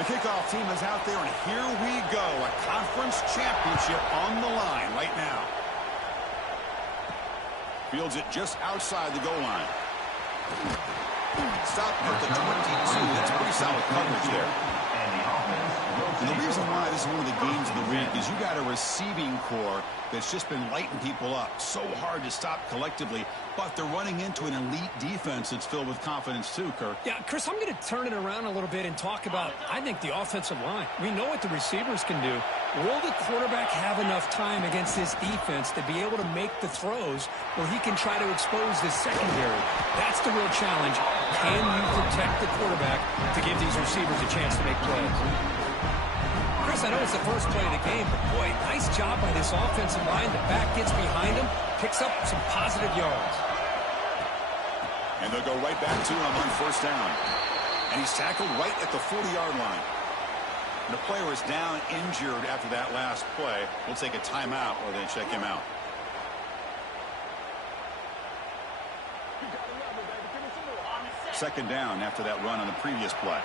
The kickoff team is out there, and here we go. A conference championship on the line right now. Fields it just outside the goal line. Stop at the 22. That's pretty solid coverage there. And the reason why this is one of the games of the week is you got a receiving core that's just been lighting people up. So hard to stop collectively, but they're running into an elite defense that's filled with confidence too, Kirk. Yeah, Chris, I'm going to turn it around a little bit and talk about, I think, the offensive line. We know what the receivers can do. Will the quarterback have enough time against this defense to be able to make the throws where he can try to expose this secondary? That's the real challenge. Can you protect the quarterback to give these receivers a chance to make plays? Chris, I know it's the first play of the game, but boy, nice job by this offensive line. The back gets behind him, picks up some positive yards. And they'll go right back to him on first down. And he's tackled right at the 40-yard line. And the player is down injured after that last play. We'll take a timeout or then check him out. Second down after that run on the previous play.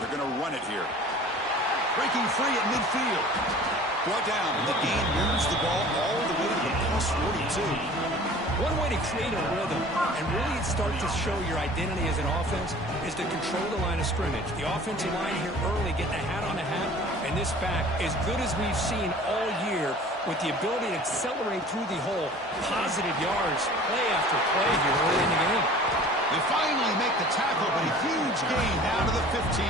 They're going to run it here. Breaking free at midfield. Brought down. The game moves the ball all the way to the plus 42. One way to create a rhythm and really start to show your identity as an offense is to control the line of scrimmage. The offensive line here early getting a hat on a hat, and this back, as good as we've seen all year, with the ability to accelerate through the hole, positive yards, play after play here early in the game. They finally make the tackle, but a huge gain down to the 15.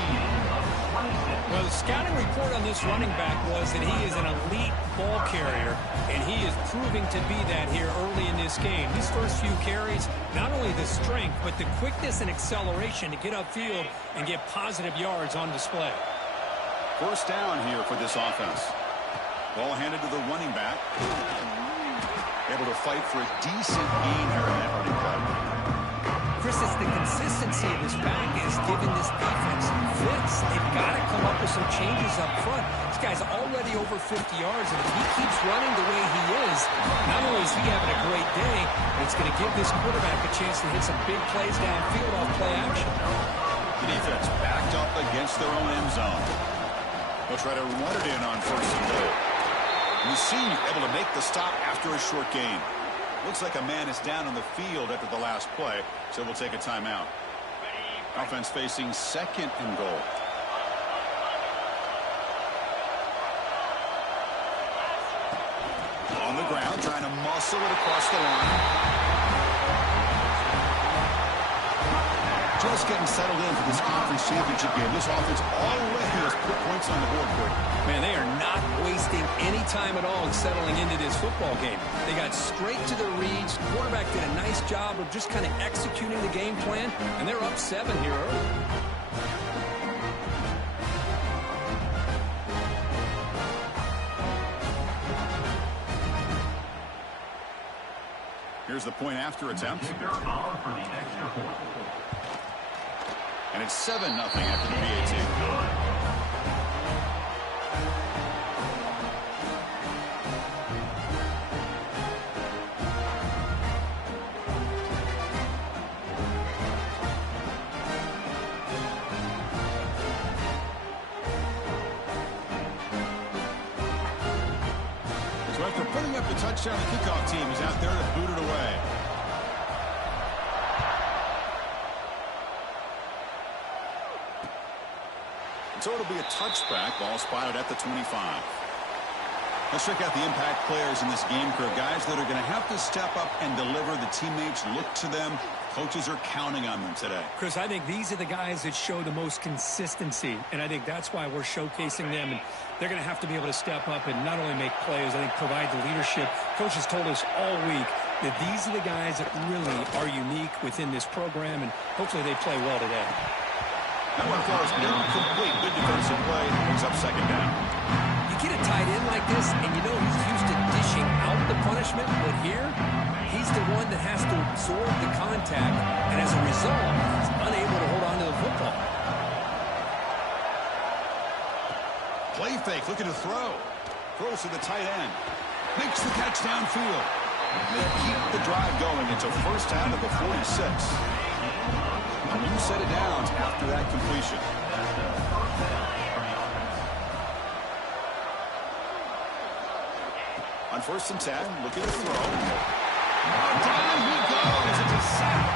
Well, the scouting report on this running back was that he is an elite ball carrier, and he is proving to be that here early in this game. These first few carries, not only the strength, but the quickness and acceleration to get upfield and get positive yards on display. First down here for this offense. Ball handed to the running back. Able to fight for a decent gain here in that running play. Chris, it's the consistency of this back is giving this defense fits. They've got to come up with some changes up front. This guy's already over 50 yards, and if he keeps running the way he is, not only is he having a great day, but it's going to give this quarterback a chance to hit some big plays downfield off play action. The defense backed up against their own end zone. They'll try to run it in on first and goal. And the senior able to make the stop after a short gain. Looks like a man is down on the field after the last play, so we'll take a timeout. Offense facing second and goal. On the ground, trying to muscle it across the line. Just getting settled in for this conference championship game. This offense already has put points on the board for it. Man, they are not wasting any time at all in settling into this football game. They got straight to their reads. Quarterback did a nice job of just kind of executing the game plan, and they're up 7 here early. Here's the point after attempt. And it's 7-0 after the PAT. So after putting up the touchdown, the kickoff team is out there to boot it away. So it'll be a touchback. Ball spotted at the 25. Let's check out the impact players in this game crew. Guys that are going to have to step up and deliver. The teammates look to them. Coaches are counting on them today. Chris, I think these are the guys that show the most consistency, and I think that's why we're showcasing them. And they're going to have to be able to step up and not only make plays, I think provide the leadership. Coach has told us all week that these are the guys that really are unique within this program, and hopefully they play well today. That one throw is incomplete. Good defensive play. He's up second down. You get a tight end like this, and you know he's used to dishing out the punishment, but here, he's the one that has to absorb the contact, and as a result, he's unable to hold on to the football. Play fake, looking to throw. Throws to the tight end. Makes the catch downfield. They keep the drive going until first down at the 46. A new set of downs after that completion. On 1st and 10, looking to throw. Down he goes. It's a sack.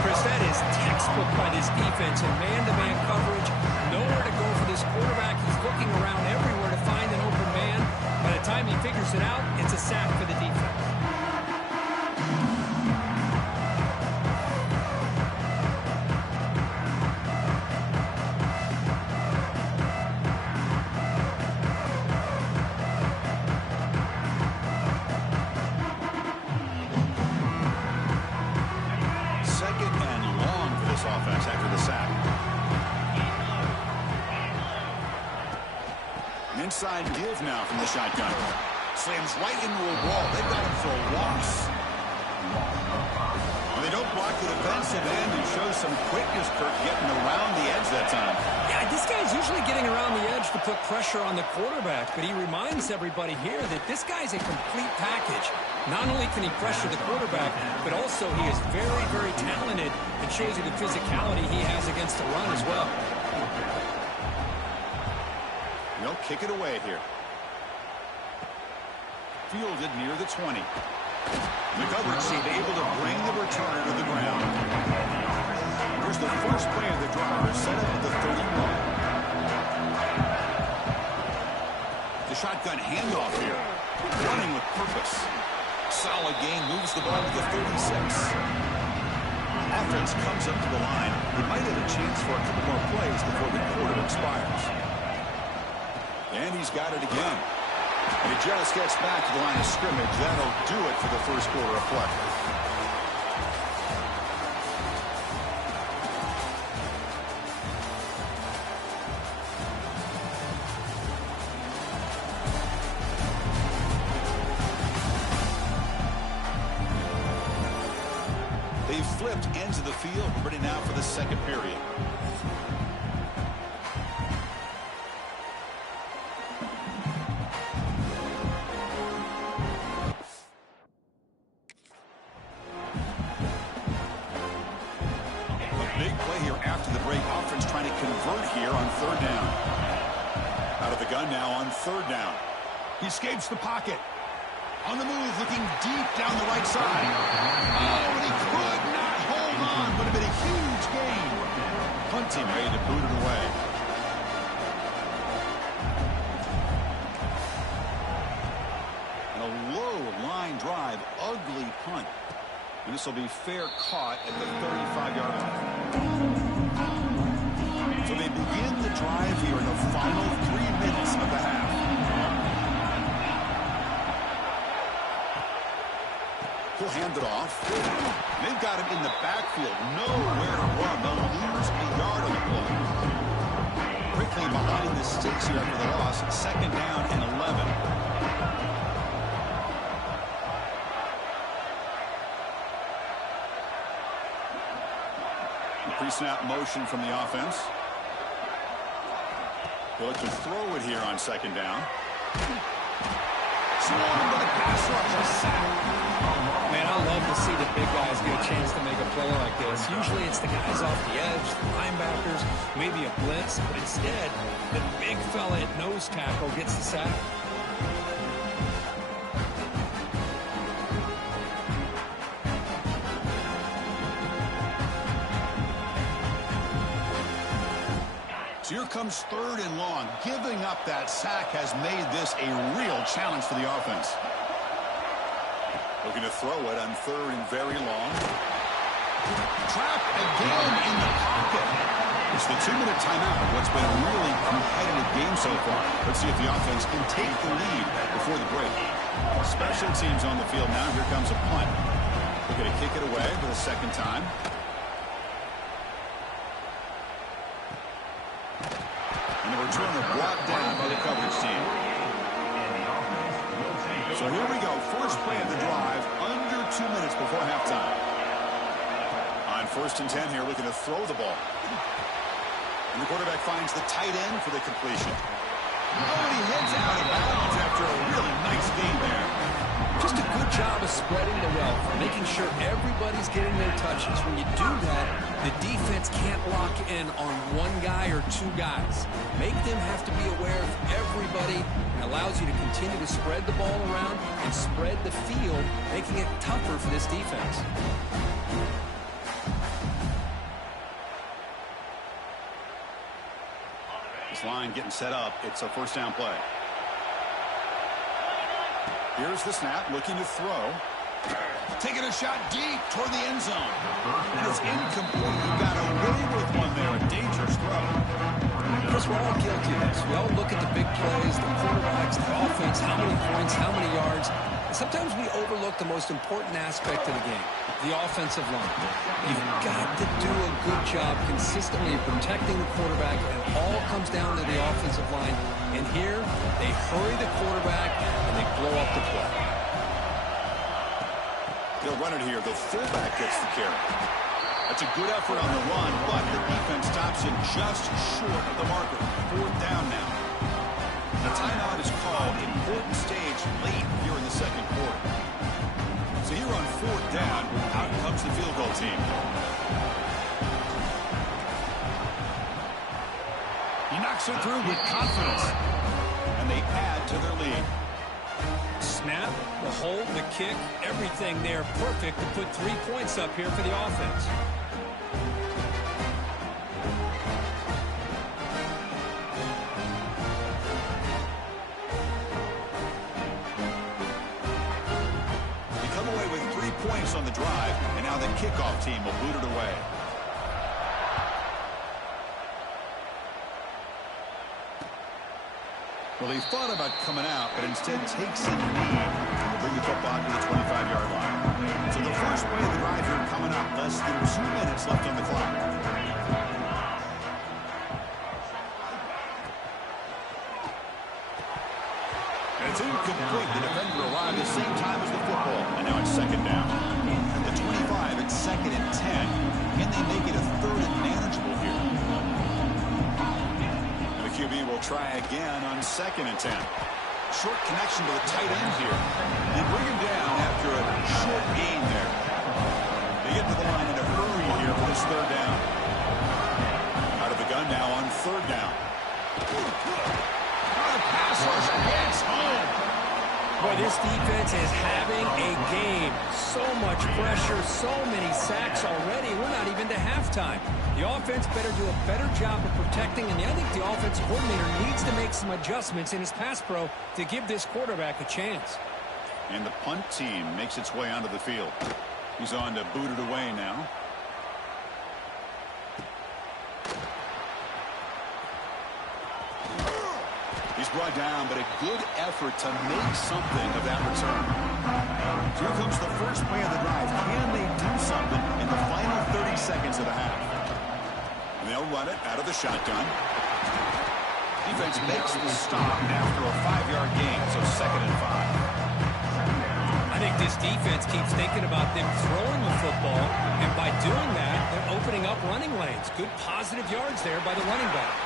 Chris, that is textbook by this defense in man-to-man coverage. Nowhere to go for this quarterback. He's looking around everywhere to find an open man. By the time he figures it out, it's a sack for the defense. Inside give now from the shotgun. Slams right into a wall. They've got him for a loss. Well, they don't block the defensive end and show some quickness, Kirk, getting around the edge that time. Yeah, this guy's usually getting around the edge to put pressure on the quarterback, but he reminds everybody here that this guy's a complete package. Not only can he pressure the quarterback, but also he is very, very talented and shows you the physicality he has against the run as well. They'll kick it away here. Fielded near the 20. The coverage team able to bring the returner to the ground. Here's the first play of the drive, set up at the 31. The shotgun handoff here. Running with purpose. Solid gain, moves the ball to the 36. Offense comes up to the line. They might have a chance for a couple more plays before the quarter expires. And he's got it again. And he just gets back to the line of scrimmage. That'll do it for the first quarter of play. They've flipped ends of the field, ready now for the second period. Big play here after the break. Offense trying to convert here on 3rd down. Out of the gun now on 3rd down. He escapes the pocket. On the move, looking deep down the right side. Oh, and he could not hold on. Would have been a huge gain. Punt team ready to boot it away. And a low line drive. Ugly punt. And this will be fair caught at the 35-yard line. So they begin the drive here in the final 3 minutes of the half. He'll hand it off. They've got him in the backfield. Nowhere to run. They'll lose a yard on the play. Quickly behind the sticks here after the loss. 2nd down and 11. Pre-snap motion from the offense. They'll look to throw it here on 2nd down. Swarmed by the pass rush, a sack. Man, I love to see the big guys get a chance to make a play like this. Usually it's the guys off the edge, the linebackers, maybe a blitz, but instead, the big fella at nose tackle gets the sack. So here comes 3rd and long. Giving up that sack has made this a real challenge for the offense. Looking to throw it on 3rd and very long. Trapped again in the pocket. It's the 2-minute timeout of what's been a really competitive game so far. Let's see if the offense can take the lead before the break. Special teams on the field now. Here comes a punt. Looking to kick it away for the 2nd time. And the returner brought down by the coverage team. So here we go. First play of the drive, under 2 minutes before halftime. On 1st and 10 here, looking to throw the ball. And the quarterback finds the tight end for the completion. Oh, and he heads out of bounds after a really nice game there. just a good job of spreading the wealth, making sure everybody's getting their touches. When you do that, the defense can't lock in on one guy or two guys. Make them have to be aware of everybody. It allows you to continue to spread the ball around and spread the field, making it tougher for this defense. This line getting set up. It's a first down play. Here's the snap, looking to throw. Taking a shot deep toward the end zone. And it's incomplete. He got away with one there. A dangerous throw. Because we're all guilty of this. We all look at the big plays, the quarterbacks, the offense, how many points, how many yards. And sometimes we overlook the most important aspect of the game, the offensive line. You've got to do a good job consistently protecting the quarterback. It all comes down to the offensive line. And here, they hurry the quarterback and they blow up the play. They'll run it here. The fullback gets the carry. That's a good effort on the run, but the defense stops him just short of the marker. Fourth down now. The timeout is called. Important stage late here in the second quarter. So here on fourth down, out comes the field goal team. He knocks it through with confidence. And they add to their lead. Snap, the hold, the kick, everything there perfect to put 3 points up here for the offense. They come away with 3 points on the drive, and now the kickoff team will boot it away. Well, he thought about coming out, but instead takes a knee to bring the football to the 25-yard line. So the first play of the drive here coming up, less than 2 minutes left on the clock. And it's incomplete. The defender arrived at the same time as the football, and now it's second down. At the 25, it's second and 10. Can they make it a third and manageable here? QB will try again on second and 10. Short connection to the tight end here. They bring him down after a short gain there. They get to the line in a hurry here for this third down. Out of the gun now on third down. The pass rush gets home. Boy, this defense is having a game. So much pressure, so many sacks already. We're not even to halftime. The offense better do a better job of protecting, and I think the offensive coordinator needs to make some adjustments in his pass pro to give this quarterback a chance. And the punt team makes its way onto the field. He's on to boot it away now. He's brought down, but a good effort to make something of that return. Here comes the first play of the drive. Can they do something in the final 30 seconds of the half? And they'll run it out of the shotgun. Defense makes the stop after a 5-yard gain, so second and 5. I think this defense keeps thinking about them throwing the football, and by doing that, they're opening up running lanes. Good positive yards there by the running back.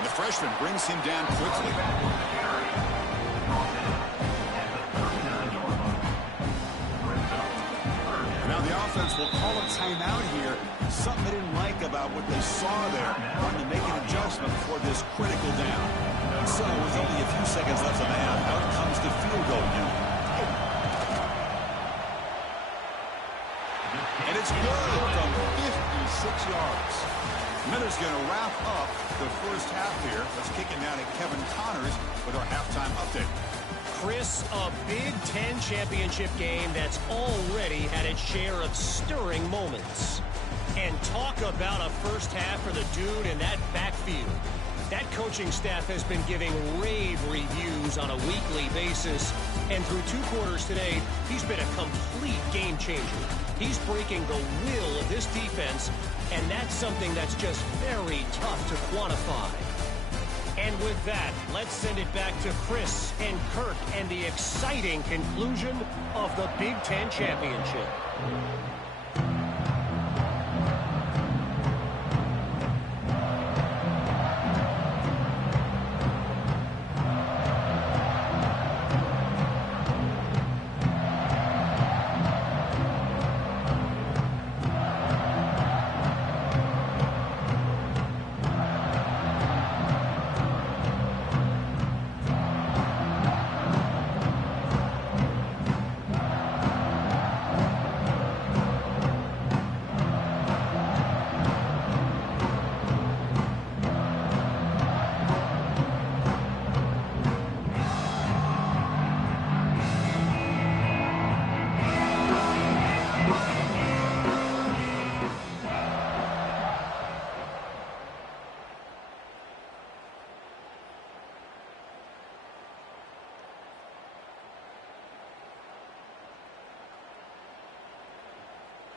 And the freshman brings him down quickly. Now the offense will call a timeout here. Something they didn't like about what they saw there. Wanting to make an adjustment for this critical down. And so, with only a few seconds left on the half, out comes the field goal unit. And it's good from 56 yards. Miller's going to wrap up the first half here. Let's kick it down to Kevin Connors with our halftime update. Chris, a Big Ten championship game that's already had its share of stirring moments. And talk about a first half for the dude in that backfield. That coaching staff has been giving rave reviews on a weekly basis. And through 2 quarters today, he's been a complete game changer. He's breaking the will of this defense, and that's something that's just very tough to quantify. And with that, let's send it back to Chris and Kirk and the exciting conclusion of the Big Ten championship.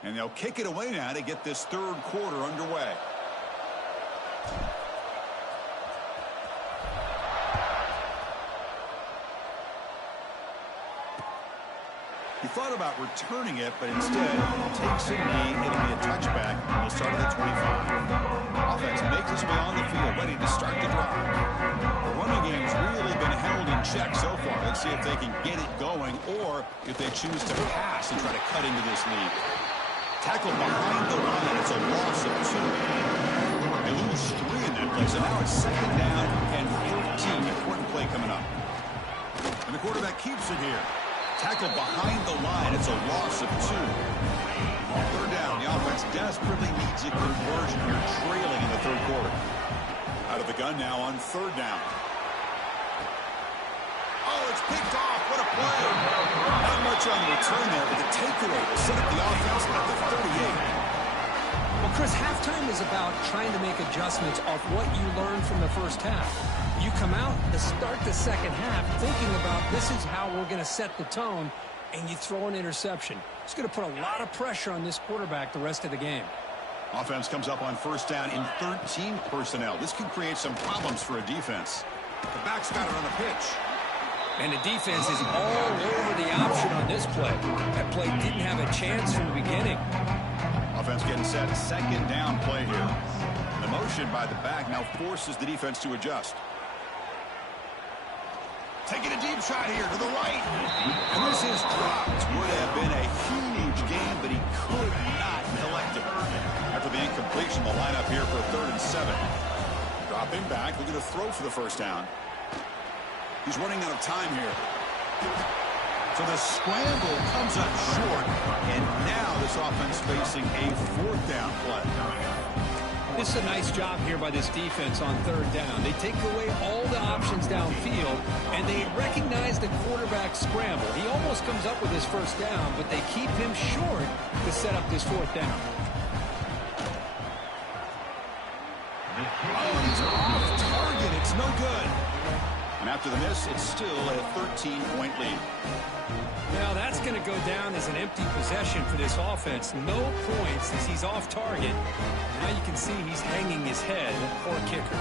And they'll kick it away now to get this third quarter underway. He thought about returning it, but instead takes a knee. It'll be a touchback. He'll start at the 25. Offense makes its way on the field, ready to start the drive. The running game's really been held in check so far. Let's see if they can get it going or if they choose to pass and try to cut into this lead. Tackle behind the line. It's a loss of 2. They lose 3 in that play, so now it's second down and 13. Important play coming up. And the quarterback keeps it here. Tackle behind the line. It's a loss of 2. Third down. The offense desperately needs a conversion here, trailing in the third quarter. Out of the gun now on third down. Oh, it's picked off. What a play. Not much on the return there, but the takeaway will set up the offense at the 38. Well, Chris, halftime is about trying to make adjustments off what you learned from the first half. You come out to start the second half thinking about this is how we're going to set the tone, and you throw an interception. It's going to put a lot of pressure on this quarterback the rest of the game. Offense comes up on first down in 13 personnel. This can create some problems for a defense. The back's got it on the pitch. And the defense is all over the option on this play. That play didn't have a chance from the beginning. Offense getting set. Second down play here. The motion by the back now forces the defense to adjust. Taking a deep shot here to the right. And this is dropped. Would have been a huge game, but he could not collect it. After the incompletion, the lineup here for 3rd and 7. Dropping back, looking to throw for the first down. He's running out of time here. So the scramble comes up short, and now this offense facing a 4th down play. This is a nice job here by this defense on third down. They take away all the options downfield, and they recognize the quarterback scramble. He almost comes up with his first down, but they keep him short to set up this 4th down. Oh, he's off target. It's no good. And after the miss, it's still a 13-point lead. Now that's going to go down as an empty possession for this offense. No points as he's off target. Now you can see he's hanging his head. Poor kicker.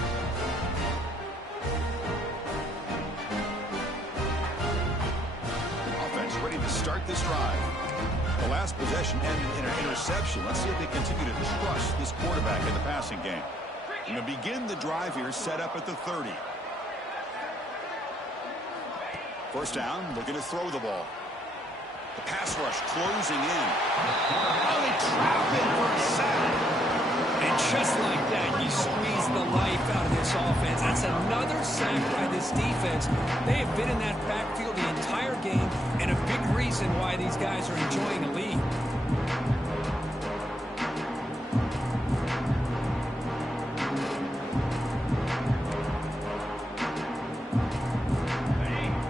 Offense ready to start this drive. The last possession ended in an interception. Let's see if they continue to trust this quarterback in the passing game. And to begin the drive here, set up at the 30. First down, looking to throw the ball. The pass rush closing in. Oh, they trap it for a sack. And just like that, you squeeze the life out of this offense. That's another sack by this defense. They have been in that backfield the entire game, and a big reason why these guys are enjoying a lead.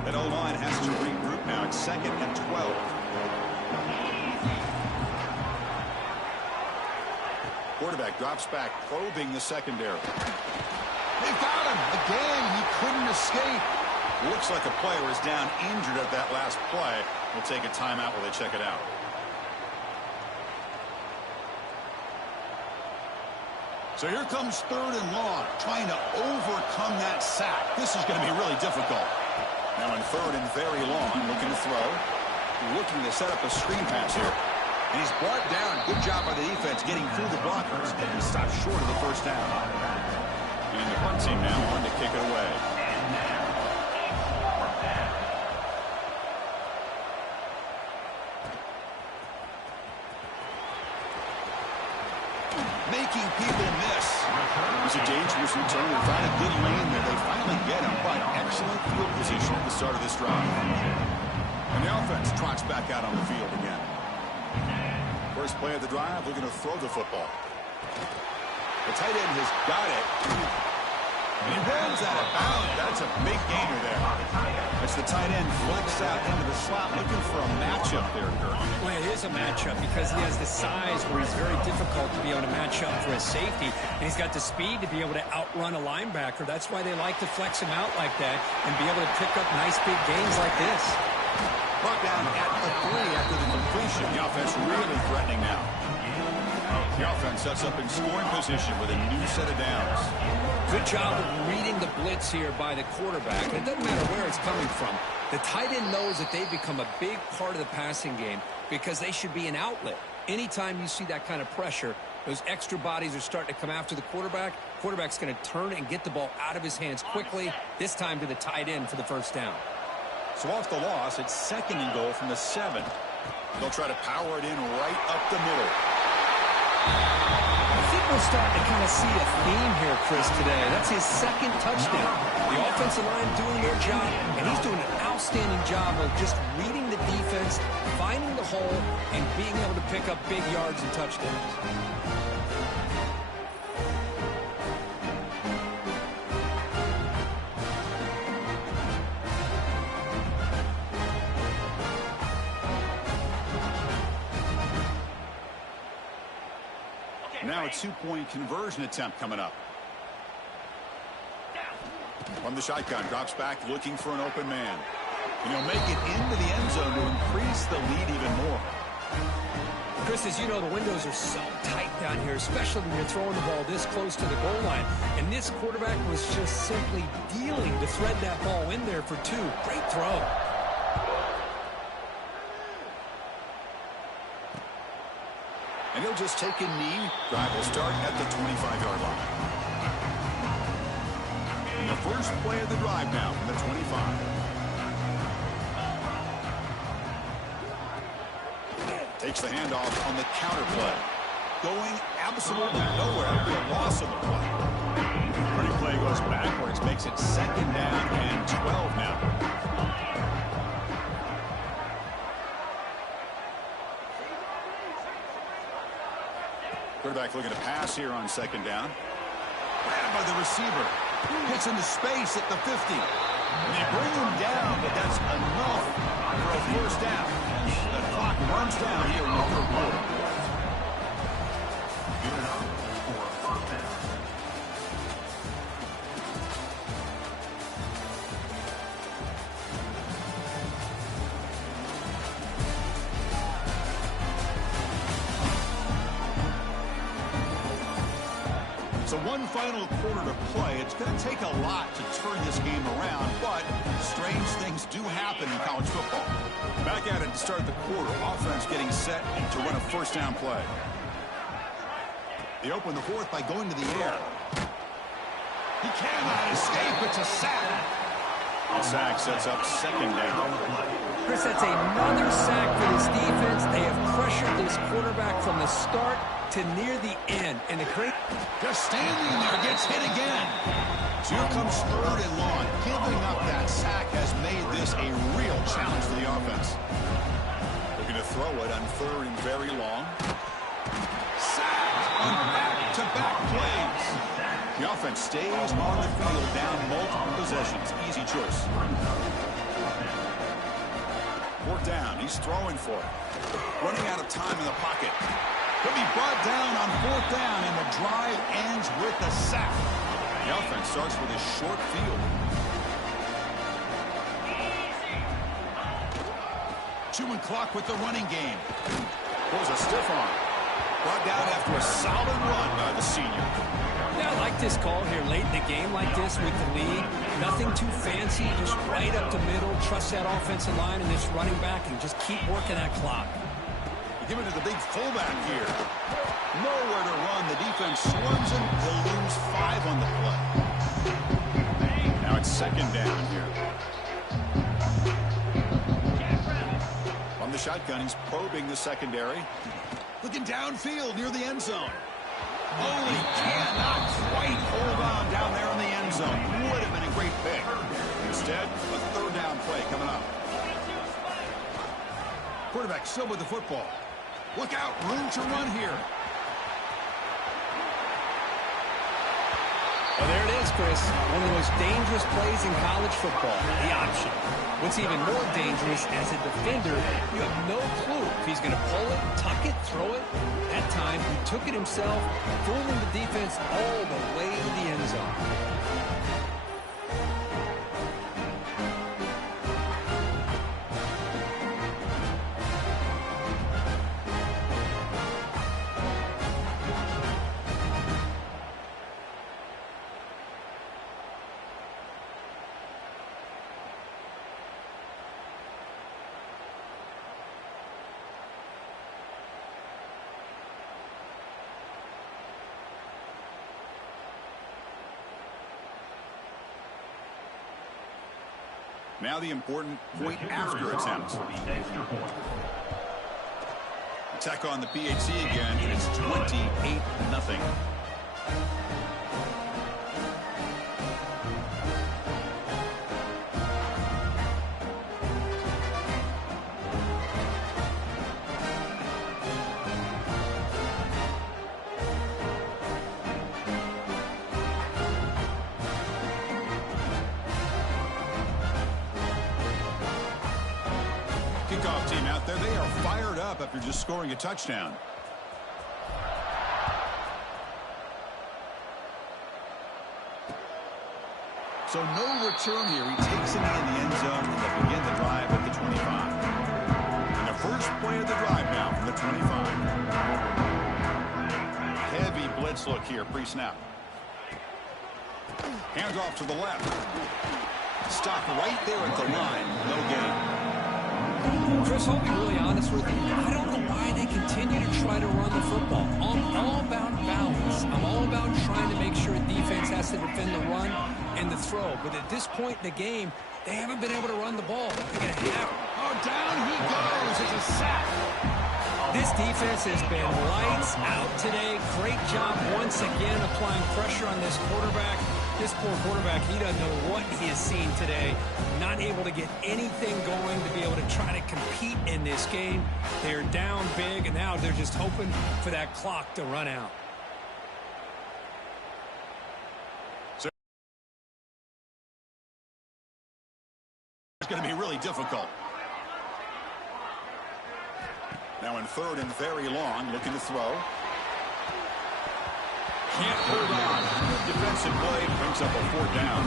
That O-line has to regroup now. It's 2nd and 12. Quarterback drops back, probing the secondary. They got him again. He couldn't escape. Looks like a player is down injured at that last play. We'll take a timeout while they check it out. So here comes 3rd and long, trying to overcome that sack. This is going to be really difficult. Now in 3rd and very long, looking to throw. Looking to set up a screen pass here. And he's brought down. Good job by the defense getting through the blockers. And he stopped short of the first down. And the punt team now on to kick it away. Making people miss. It was a dangerous return. They found a good lane there. They finally get him, but excellent field position at the start of this drive. And the offense trots back out on the field again. First play of the drive, looking to throw the football. The tight end has got it. And he runs out of bounds. That's a big gainer there. It's the tight end flex out into the slot, looking for a matchup there, Kirk. Well, it is a matchup because he has the size where he's very difficult to be able to match up for a safety, and he's got the speed to be able to outrun a linebacker. That's why they like to flex him out like that and be able to pick up nice big gains like this. Brought down at the 3 after the completion. The offense really threatening now. The offense sets up in scoring position with a new set of downs. Good job of reading the blitz here by the quarterback. It doesn't matter where it's coming from. The tight end knows that they've become a big part of the passing game because they should be an outlet. Anytime you see that kind of pressure, those extra bodies are starting to come after the quarterback. Quarterback's going to turn and get the ball out of his hands quickly, this time to the tight end for the first down. So off the loss, it's 2nd and goal from the 7. They'll try to power it in right up the middle. I think we're starting to kind of see a theme here, Chris, today. That's his 2nd touchdown. The offensive line doing their job, and he's doing an outstanding job of just reading the defense, finding the hole, and being able to pick up big yards and touchdowns. Now a 2-point conversion attempt coming up. From the shotgun, drops back looking for an open man. And he'll make it into the end zone to increase the lead even more. Chris, as you know, the windows are so tight down here, especially when you're throwing the ball this close to the goal line. And this quarterback was just simply dealing to thread that ball in there for 2. Great throw. And he'll just take a knee. Drive will start at the 25-yard line. And the first play of the drive now from the 25. Takes the handoff on the counter play. Going absolutely nowhere. The loss of the play. Pretty play goes backwards. Makes it 2nd down and 12 now. Quarterback looking to pass here on 2nd down. Grabbed by the receiver. Hits into space at the 50. And they bring him down, but that's enough for a first down. The clock runs down here in the 3rd quarter. So one final quarter to play. It's going to take a lot to turn this game around, but strange things do happen in college football. Back at it to start the quarter. Offense getting set to run a first down play. They open the 4th by going to the air. He cannot escape. It's a sack. The sack sets up 2nd down. Chris, that's another sack for this defense. They have pressured this quarterback from the start to near the end. And the great... Just standing there, gets hit again. So here comes 3rd and long. Giving up that sack has made this a real challenge for the offense. Looking to throw it on 3rd and very long. Sacked on back-to-back plays. The offense stays on the field down multiple possessions. Easy choice. 4th down. He's throwing for it. Running out of time in the pocket. He'll be brought down on 4th down, and the drive ends with a sack. The offense starts with a short field. Chewing clock with the running game. Pulls a stiff arm. Brought down after a solid run by the senior. Yeah, I like this call here late in the game like this with the lead. Nothing too fancy, just right up the middle. Trust that offensive line and this running back and just keep working that clock. Give it to the big fullback here. Nowhere to run. The defense swarms him. He'll lose 5 on the play. Now it's 2nd down here. On the shotgun, he's probing the secondary. Looking downfield near the end zone. Oh, he cannot quite hold on down there in the end zone. Would have been a great pick. Instead, a 3rd down play coming up. Quarterback still with the football. Look out, room to run here. Well, there it is, Chris. One of the most dangerous plays in college football, the option. What's even more dangerous, as a defender, you have no clue if he's going to pull it, tuck it, throw it. That time, he took it himself, fooling the defense all the way to the end zone. Now the important point after attempt. Attack on the PAT again, and it's 28-0. Kickoff team out there, they are fired up after just scoring a touchdown. So no return here. He takes it in the end zone, and they'll begin the drive at the 25. And the first play of the drive now from the 25. Heavy blitz look here, pre-snap. Hands off to the left. Stop right there at the line. No gain. Chris, I'll be really honest with you. I don't know why they continue to try to run the football. I'm all about balance. I'm all about trying to make sure defense has to defend the run and the throw. But at this point in the game, they haven't been able to run the ball. They're going to have... Oh, down he goes. It's a sack. This defense has been lights out today. Great job once again applying pressure on this quarterback. This poor quarterback, he doesn't know what he has seen today. Not able to get anything going to be able to try to compete in this game. They're down big, and now they're just hoping for that clock to run out. It's going to be really difficult. Now in third and very long, looking to throw. Can't hold on. Defensive play brings up a fourth down.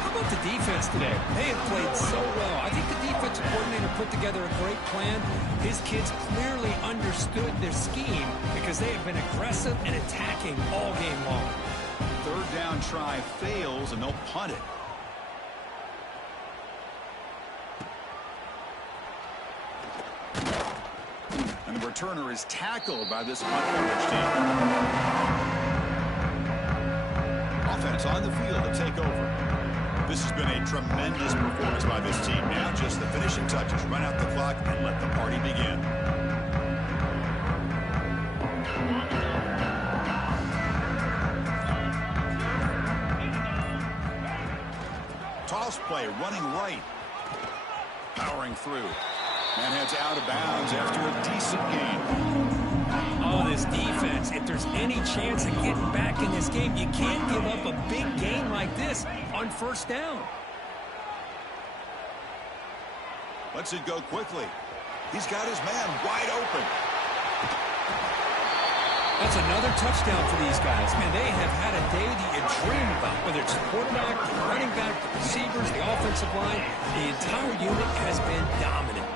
How about the defense today? They have played so well. I think the defensive coordinator put together a great plan. His kids clearly understood their scheme because they have been aggressive and attacking all game long. Third down try fails, and they'll punt it. And the returner is tackled by this punt coverage team. Offense on the field to take over. This has been a tremendous performance by this team. Now just the finishing touches. Run out the clock and let the party begin. Toss play, running right. Powering through. And heads out of bounds after a decent game. Oh, this defense, if there's any chance of getting back in this game, you can't give up a big game like this on first down. Lets it go quickly. He's got his man wide open. That's another touchdown for these guys. Man, they have had a day that you dream about, whether it's the quarterback, the running back, the receivers, the offensive line. The entire unit has been dominant.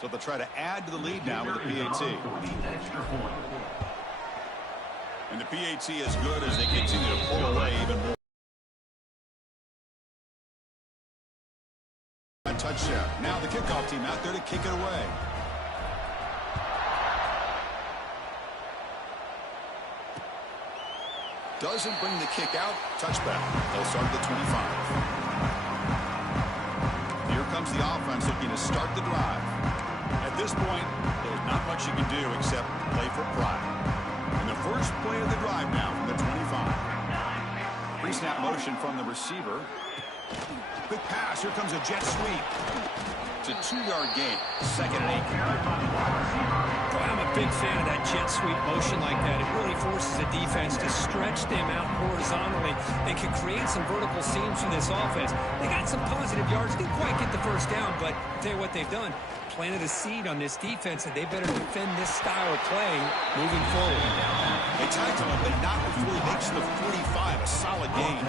So they'll try to add to the lead now with the PAT. And the PAT is good as they continue to pull away even more. A touchdown. Now the kickoff team out there to kick it away. Doesn't bring the kick out. Touchback. They'll start at the 25. Here comes the offense looking to start the drive. At this point, there's not much you can do except play for pride. And the first play of the drive now from the 25. Pre-snap motion from the receiver. Quick pass. Here comes a jet sweep. It's a 2-yard gain. Second and 8. Boy, I'm a big fan of that jet sweep motion like that. It really forces the defense to stretch them out horizontally and can create some vertical seams for this offense. They got some positive yards. Didn't quite get the first down, but I'll tell you what they've done. Planted a seed on this defense, and they better defend this style of play moving forward. They tackle him, but not before he makes the 45. A solid gain.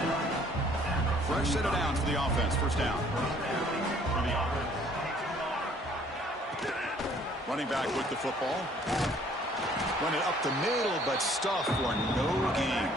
Fresh set of downs for the offense. First down. Running back with the football. Run it up the middle, but stuffed for no gain.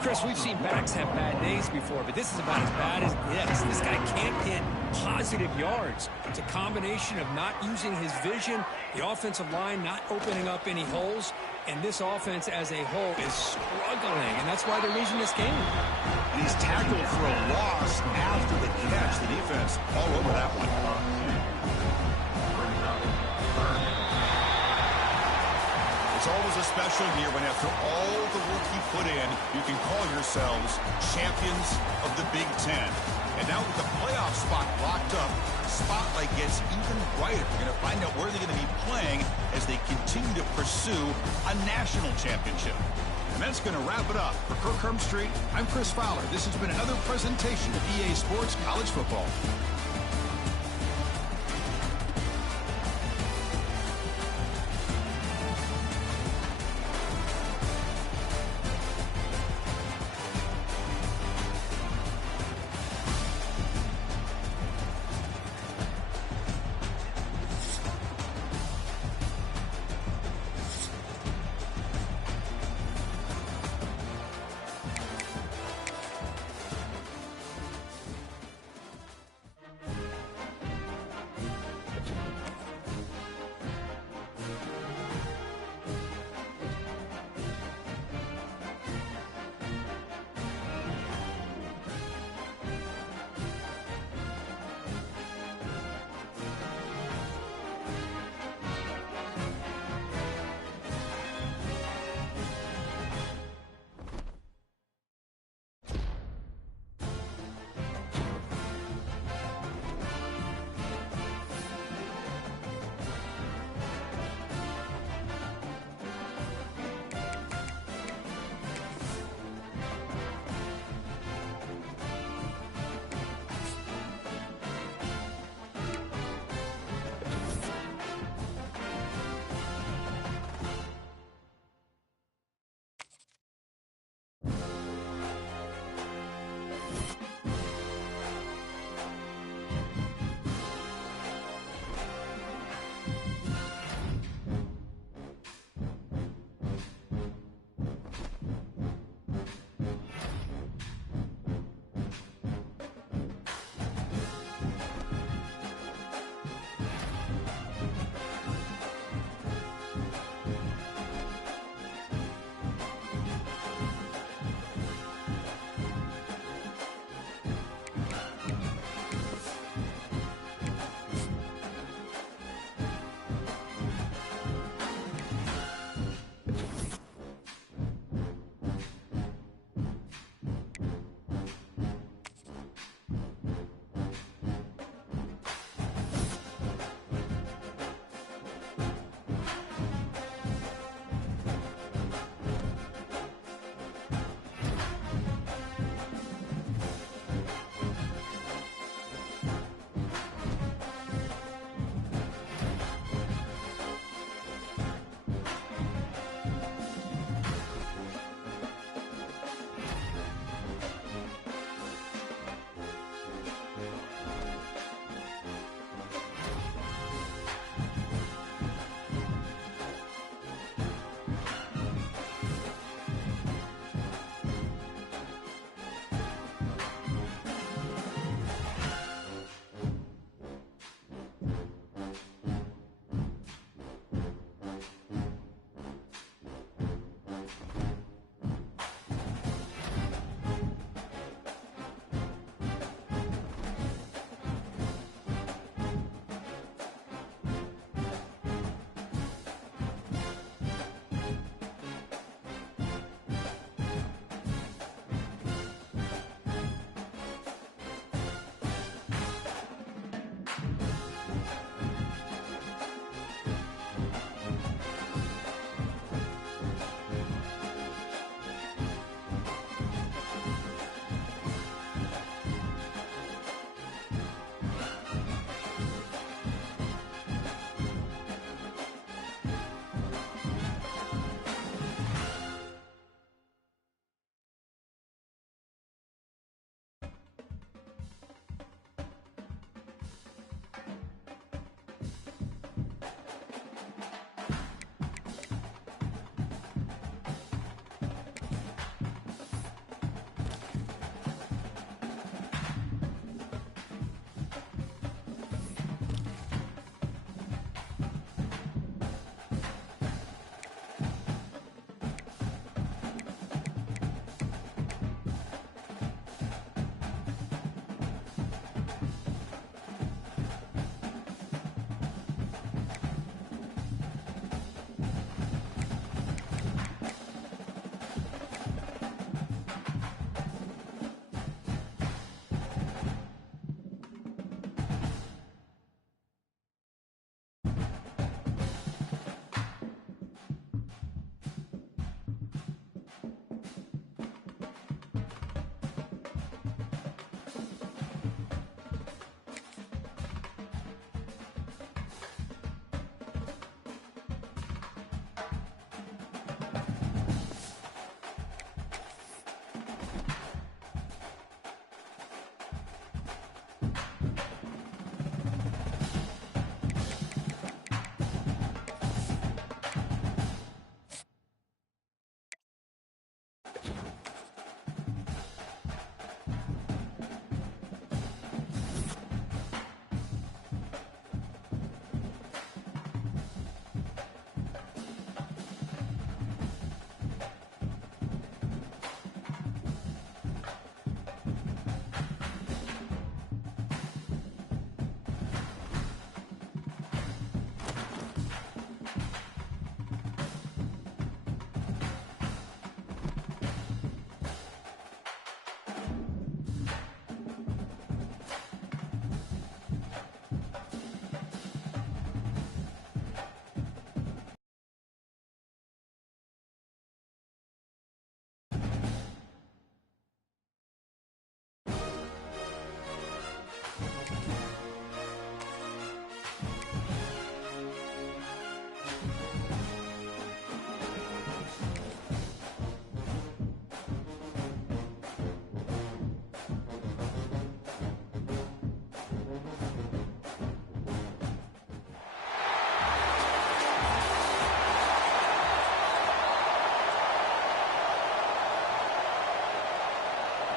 Chris, we've seen backs have bad days before, but this is about as bad as it gets. This guy can't get positive yards. It's a combination of not using his vision, the offensive line not opening up any holes, and this offense as a whole is struggling, and that's why they're losing this game. And he's tackled for a loss after the catch. The defense all over that one. It's always a special year when after all the work you put in, you can call yourselves champions of the Big Ten. And now with the playoff spot locked up, the spotlight gets even brighter. We're going to find out where they're going to be playing as they continue to pursue a national championship. And that's going to wrap it up. For Kirk Street, I'm Chris Fowler. This has been another presentation of EA Sports College Football.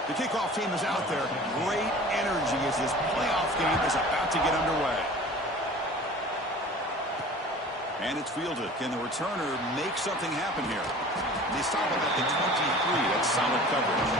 The kickoff team is out there. Great energy as this playoff game is about to get underway. And it's fielded. Can the returner make something happen here? They stop him at the 23. That's solid coverage.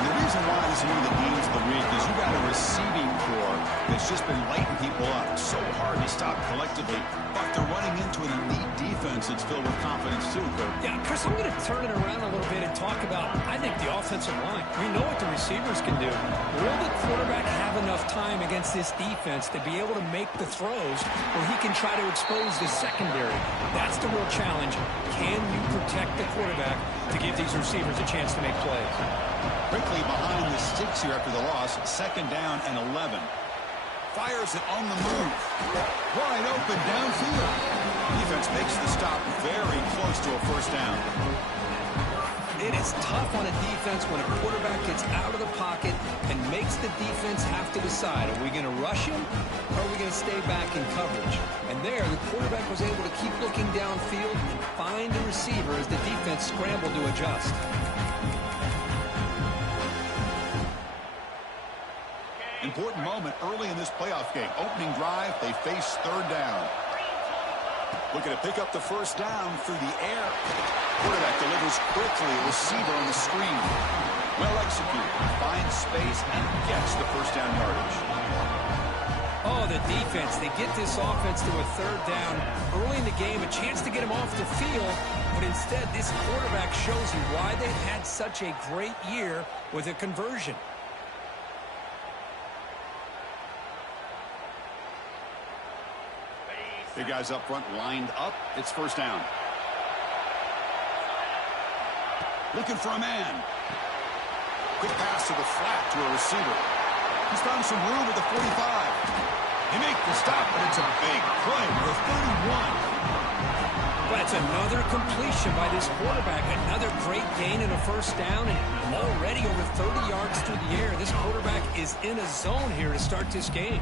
And the reason why this is one of the games of the week is you got a receiving core that's just been lighting people up. So hard to stop collectively, but they're running into an elite defense that's filled with confidence too, Kirk. Yeah, Chris, I'm going to turn it around a little bit and talk about, I think, the offensive line. We know what the receivers can do. Will the quarterback have enough time against this defense to be able to make the throws where he can try to expose the secondary? That's the real challenge. Can you protect the quarterback to give these receivers a chance to make plays? Quickly behind the sticks here after the loss. 2nd down and 11. Fires it on the move. Wide open downfield. Defense makes the stop very close to a 1st down. It is tough on a defense when a quarterback gets out of the pocket and makes the defense have to decide, are we going to rush him or are we going to stay back in coverage? And there, the quarterback was able to keep looking downfield and find the receiver as the defense scrambled to adjust. Important moment early in this playoff game. Opening drive, they face 3rd down. Looking to pick up the 1st down through the air. Quarterback delivers quickly. Receiver on the screen. Well executed. Finds space and gets the 1st down yardage. Oh, the defense. They get this offense to a 3rd down early in the game. A chance to get him off the field. But instead, this quarterback shows you why they've had such a great year with a conversion. Big guys up front lined up. It's 1st down. Looking for a man. Quick pass to the flat to a receiver. He's found some room at the 45. They make the stop, but it's a big play for a 31. That's another completion by this quarterback. Another great gain and a 1st down, and already over 30 yards through the air. This quarterback is in a zone here to start this game.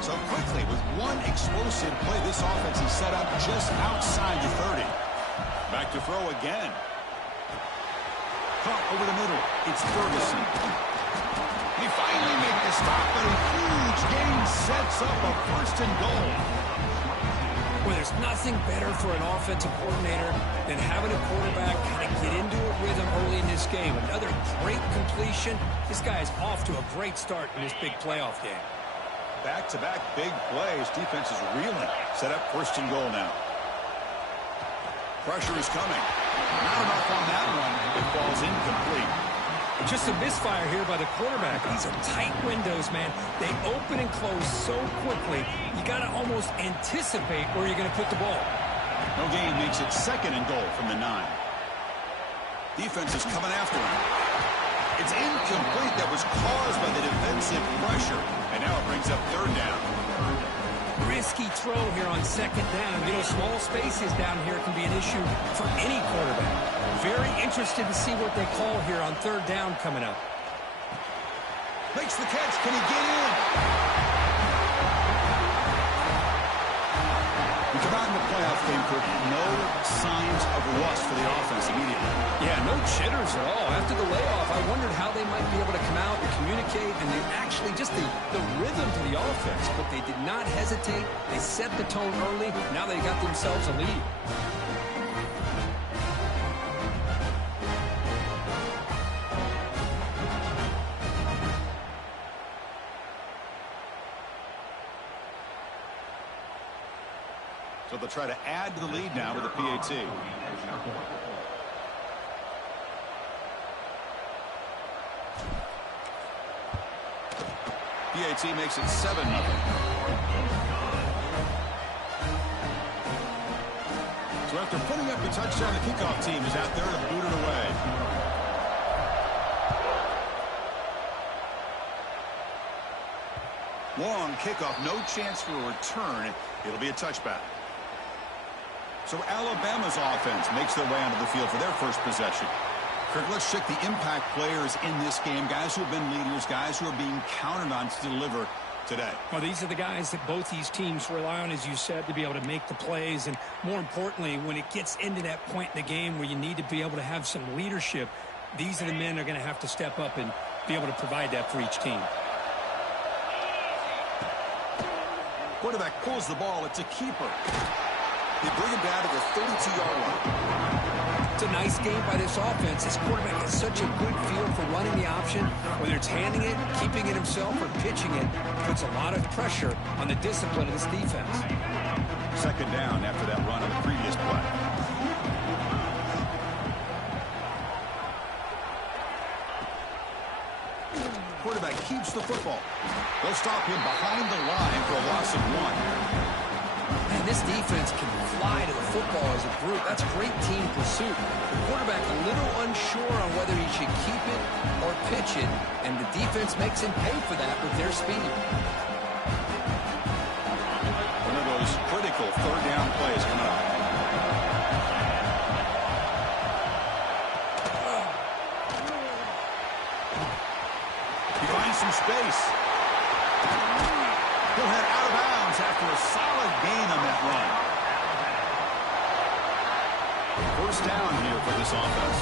So quickly, with one explosive play, this offense is set up just outside the 30. Back to throw again. Caught over the middle. It's Ferguson. He finally makes the stop, but a huge gain sets up a 1st and goal. Well, there's nothing better for an offensive coordinator than having a quarterback kind of get into a rhythm early in this game. Another great completion. This guy is off to a great start in this big playoff game. Back-to-back big plays. Defense is reeling. Set up 1st and goal now. Pressure is coming. Not enough on that one. It falls incomplete. Just a misfire here by the quarterback. These are tight windows, man. They open and close so quickly, you got to almost anticipate where you're going to put the ball. No gain makes it 2nd and goal from the 9. Defense is coming after him. It's incomplete. That was caused by the defensive pressure. And now it brings up 3rd down. Risky throw here on 2nd down. You know, small spaces down here can be an issue for any quarterback. Very interested to see what they call here on 3rd down coming up. Makes the catch. Can he get in? We come out in the playoff game, Kirk. No signs of rust for the offense immediately. Yeah, no jitters at all. After the layoff, I wondered how they might be able to come out and communicate and they actually just the rhythm to the offense. But they did not hesitate. They set the tone early. Now they got themselves a lead. So they'll try to add to the lead now with the PAT. PAT makes it 7-0. So after putting up the touchdown, the kickoff team is out there to boot it away. Long kickoff, no chance for a return. It'll be a touchback. So Alabama's offense makes their way onto the field for their first possession. Kirk, let's check the impact players in this game. Guys who have been leaders, guys who are being counted on to deliver. today. Well, these are the guys that both these teams rely on, as you said, to be able to make the plays. And more importantly, when it gets into that point in the game where you need to be able to have some leadership, these are the men that are going to have to step up and be able to provide that for each team. Quarterback pulls the ball. It's a keeper. They bring him down to the 32-yard line. It's a nice game by this offense. This quarterback has such a good feel for running the option. Whether it's handing it, keeping it himself, or pitching it, puts a lot of pressure on the discipline of this defense. Second down after that run on the previous play. Quarterback keeps the football. They'll stop him behind the line for a loss of 1. Man, this defense can fly to the football as a group. That's great team pursuit. The quarterback a little unsure on whether he should keep it or pitch it, and the defense makes him pay for that with their speed. One of those critical third down plays coming up. He finds some space. He'll head out of bounds after a solid gain on that run. First down here for this offense.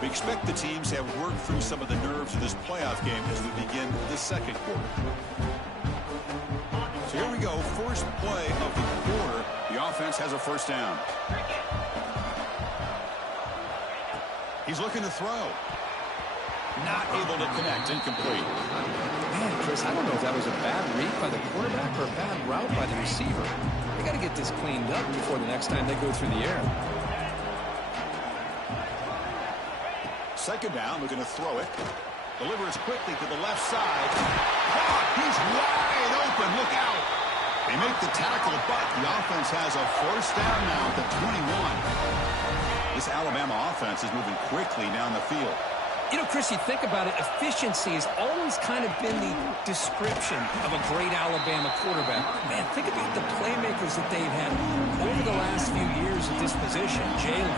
We expect the teams to have worked through some of the nerves of this playoff game as we begin the second quarter. So here we go, first play of the quarter. The offense has a first down. He's looking to throw. Not able to connect, incomplete. Man, Chris, I don't know if that was a bad read by the quarterback or a bad route by the receiver. They got to get this cleaned up before the next time they go through the air. Second down, looking to throw it. Delivers quickly to the left side. Caught! He's wide open. Look out! They make the tackle, but the offense has a first down now at the 21. This Alabama offense is moving quickly down the field. You know, Chris, you think about it, efficiency has always kind of been the description of a great Alabama quarterback. Man, think about the playmakers that they've had over the last few years at this position. Jalen,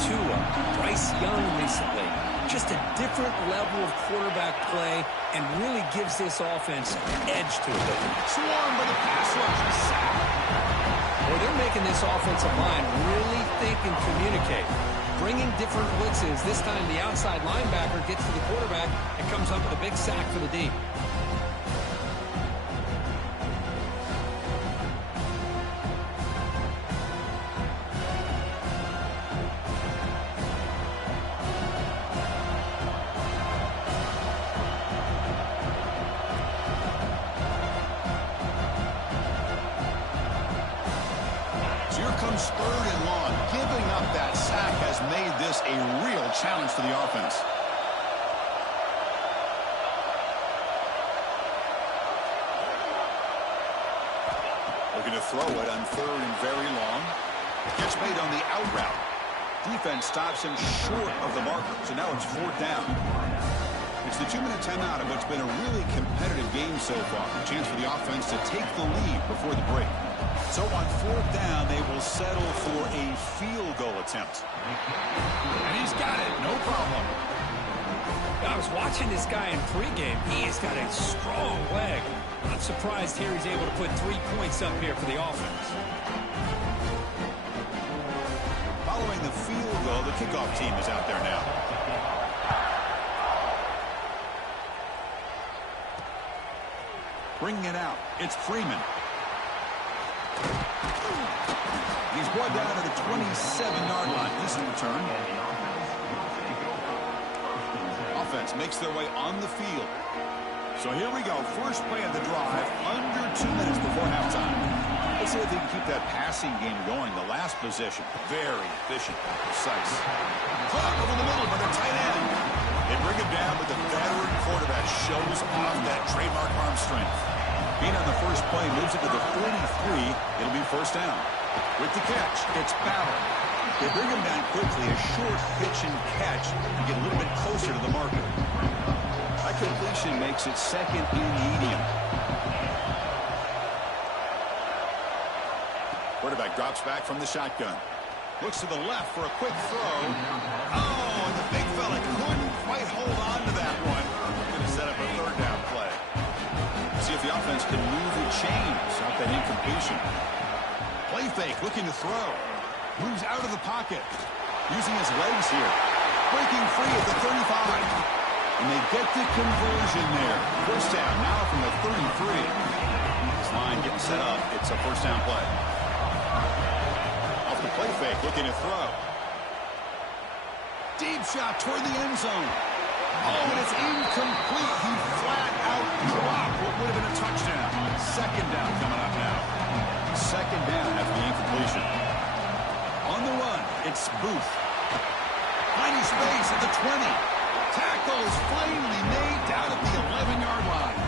Tua, Bryce Young recently. Just a different level of quarterback play and really gives this offense an edge to it. Swarmed by the pass rush. Sack. Well, they're making this offensive line really think and communicate. Bringing different blitzes. This time the outside linebacker gets to the quarterback and comes up with a big sack for the D. So here comes third and long. Giving up that sack has made this a real challenge for the offense. Looking to throw it on third and very long. Gets made on the out route. Defense stops him short of the marker, so now it's fourth down. It's the 2-minute timeout of what's been a really competitive game so far. A chance for the offense to take the lead before the break. So on fourth down, they will settle for a field goal attempt. And he's got it, no problem. I was watching this guy in pregame. He has got a strong leg. Not surprised here he's able to put 3 points up here for the offense. Following the field goal, the kickoff team is out there now. Bringing it out, it's Freeman. He's brought down to the 27-yard line. Decent return. Offense makes their way on the field. So here we go. First play of the drive, under 2 minutes before halftime. Let's see if they can keep that passing game going. The last possession, very efficient, precise. Caught over the middle by the tight end. They bring him down, but the veteran quarterback shows off that trademark arm strength. Being on the first play moves it to the 43. It'll be first down. With the catch, it's Ballard. They bring him down quickly, a short pitch and catch to get a little bit closer to the marker. That completion makes it second and medium. Quarterback drops back from the shotgun. Looks to the left for a quick throw. Oh, and the big fella couldn't quite hold on to that one. Going to set up a third down play. See if the offense can move the chains off that incompletion. Play fake, looking to throw. Moves out of the pocket. Using his legs here. Breaking free at the 35. And they get the conversion there. First down now from the 33. This line getting set up. It's a first down play. Off the play fake, looking to throw. Deep shot toward the end zone. Oh, and it's incomplete. He flat out dropped what would have been a touchdown. Second down coming up now. Second down after the incompletion. On the run, it's Booth. Finding space at the 20. Tackles finally made down at the 11-yard line.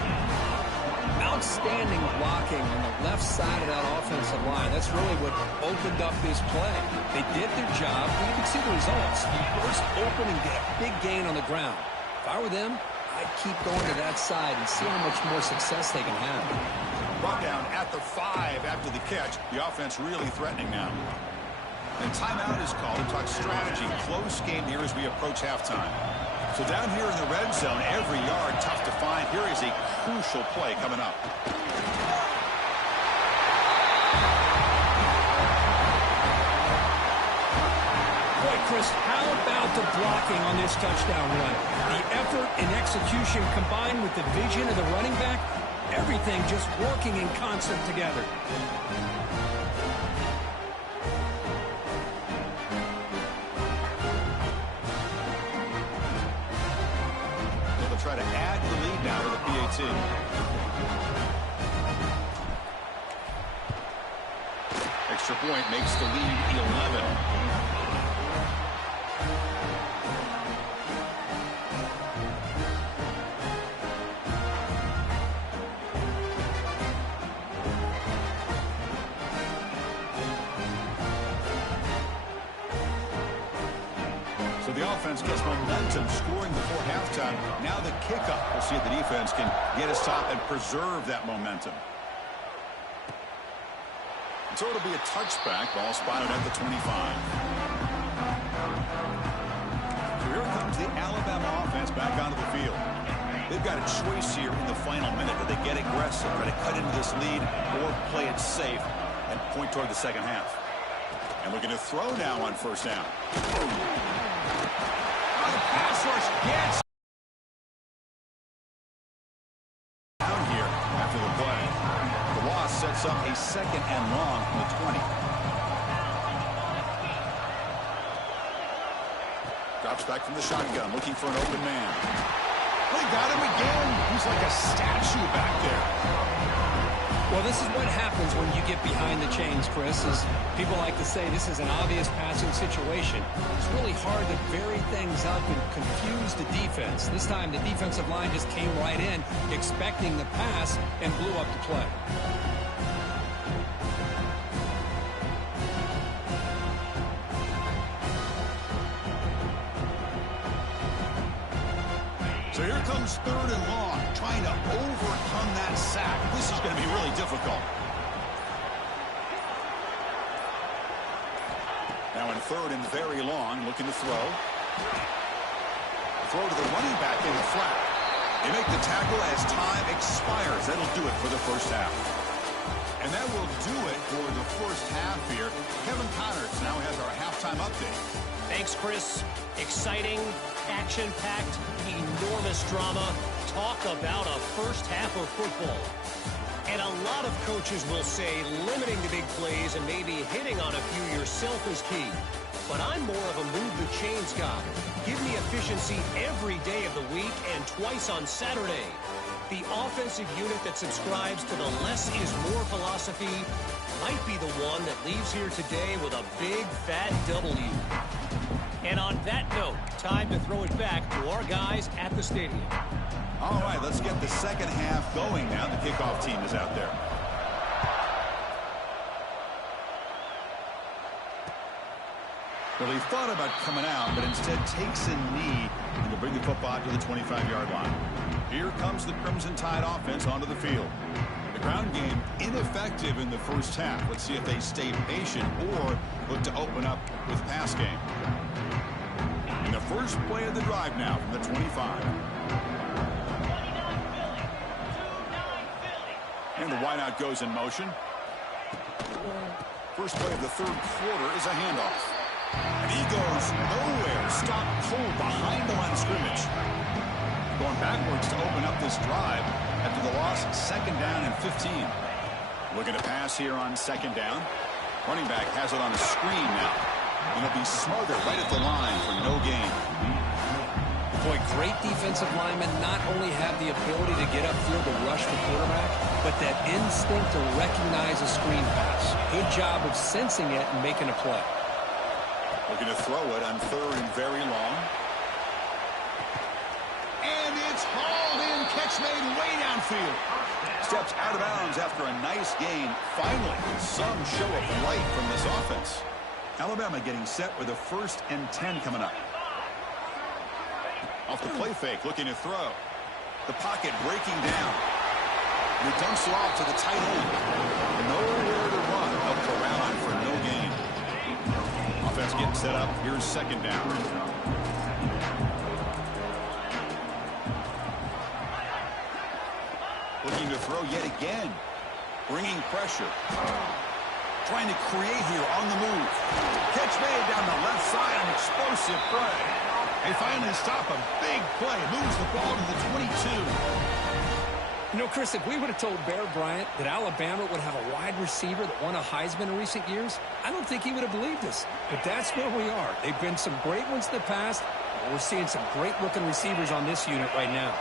Outstanding blocking on the left side of that offensive line. That's really what opened up this play. They did their job. You can see the results. First open and get a big gain on the ground. If I were them, I'd keep going to that side and see how much more success they can have. Brought down at the 5 after the catch. The offense really threatening now. And timeout is called to talk strategy. Close game here as we approach halftime. So down here in the red zone, every yard tough to find. Here is a crucial play coming up. Boy, Chris, how about the blocking on this touchdown run? The effort and execution combined with the vision of the running back, everything just working in concert together. Try to add the lead now to the PAT. Extra point makes the lead 11. So the offense gets momentum scoring before halftime. Now the kickoff. We'll see if the defense can get a stop and preserve that momentum. So it'll be a touchback. Ball spotted at the 25. So here comes the Alabama offense back onto the field. They've got a choice here in the final minute. Do they get aggressive, try to cut into this lead, or play it safe and point toward the second half? And looking to throw now on first down. The pass rush gets down here after the play. The loss sets up a second and long from the 20. Drops back from the shotgun, looking for an open man. They got him again. He's like a statue back there. Well, this is what happens when you get behind the chains, Chris. As people like to say, this is an obvious passing situation. It's really hard to vary things up and confuse the defense. This time, the defensive line just came right in, expecting the pass, and blew up the play. So here comes third and long, trying to overcome that sack. This is going to be really difficult. Now in third and very long, looking to throw. Throw to the running back in the flat. They make the tackle as time expires. That'll do it for the first half. And that will do it for the first half here. Kevin Connors now has our halftime update. Thanks, Chris. Exciting, action-packed, enormous drama. Talk about a first half of football. And a lot of coaches will say limiting the big plays and maybe hitting on a few yourself is key. But I'm more of a move the chains guy. Give me efficiency every day of the week and twice on Saturday. The offensive unit that subscribes to the less is more philosophy might be the one that leaves here today with a big fat W. And on that note, time to throw it back to our guys at the stadium. All right, let's get the second half going now. The kickoff team is out there. Well, he thought about coming out, but instead takes a knee and will bring the football to the 25-yard line. Here comes the Crimson Tide offense onto the field. The ground game ineffective in the first half. Let's see if they stay patient or look to open up with pass game. And the first play of the drive now from the 25. And the wideout goes in motion. First play of the third quarter is a handoff. And he goes nowhere. Stop cold behind the line of scrimmage. Going backwards to open up this drive after the loss. Second down and 15. Looking to pass here on second down. Running back has it on a screen now. And it'll be smothered right at the line for no gain. Boy, great defensive linemen not only have the ability to get upfield and rush the quarterback, but that instinct to recognize a screen pass. Good job of sensing it and making a play. Looking to throw it on third and very long. And it's hauled in. Catch made way downfield. Steps out of bounds after a nice gain. Finally, some show of light from this offense. Alabama getting set with a 1st and 10 coming up. Off the play fake, looking to throw. The pocket breaking down. And he dumps it off to the tight end. Nowhere to run. Up around for no gain. Offense getting set up. Here's second down. Looking to throw yet again. Bringing pressure. Trying to create here on the move. Catch made down the left side. An explosive play. They finally stop a big play. Moves the ball to the 22. You know, Chris, if we would have told Bear Bryant that Alabama would have a wide receiver that won a Heisman in recent years, I don't think he would have believed us. But that's where we are. They've been some great ones in the past. We're seeing some great-looking receivers on this unit right now.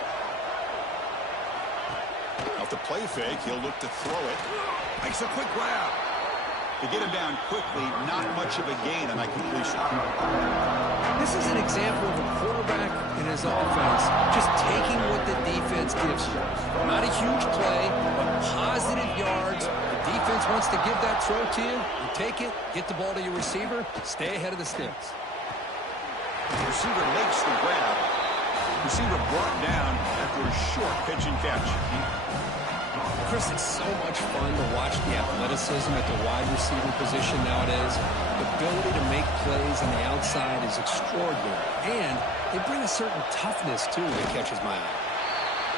Off the play fake, he'll look to throw it. Makes a quick grab. To get him down quickly, not much of a gain on that completion. This is an example of a quarterback and his offense just taking what the defense gives you. Not a huge play, but positive yards. The defense wants to give that throw to you. You take it, get the ball to your receiver, stay ahead of the sticks. Receiver makes the grab. Receiver brought down after a short pitch and catch. Chris, it's so much fun to watch the athleticism at the wide receiver position nowadays. The ability to make plays on the outside is extraordinary. And they bring a certain toughness, too, that catches my eye.